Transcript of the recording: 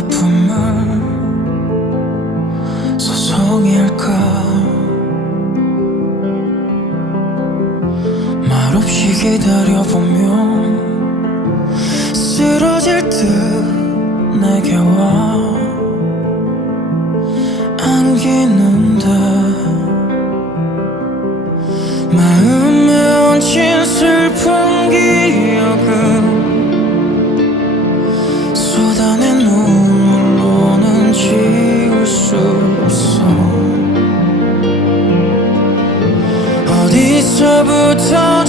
아픔은 소송일까? 말없이 기다려보면 쓰러질 듯 내게 와 안기는데 마음에 얹힌 슬픈 기억은 쏟아낸 눈물로는 지울 수 없어. 어디서부터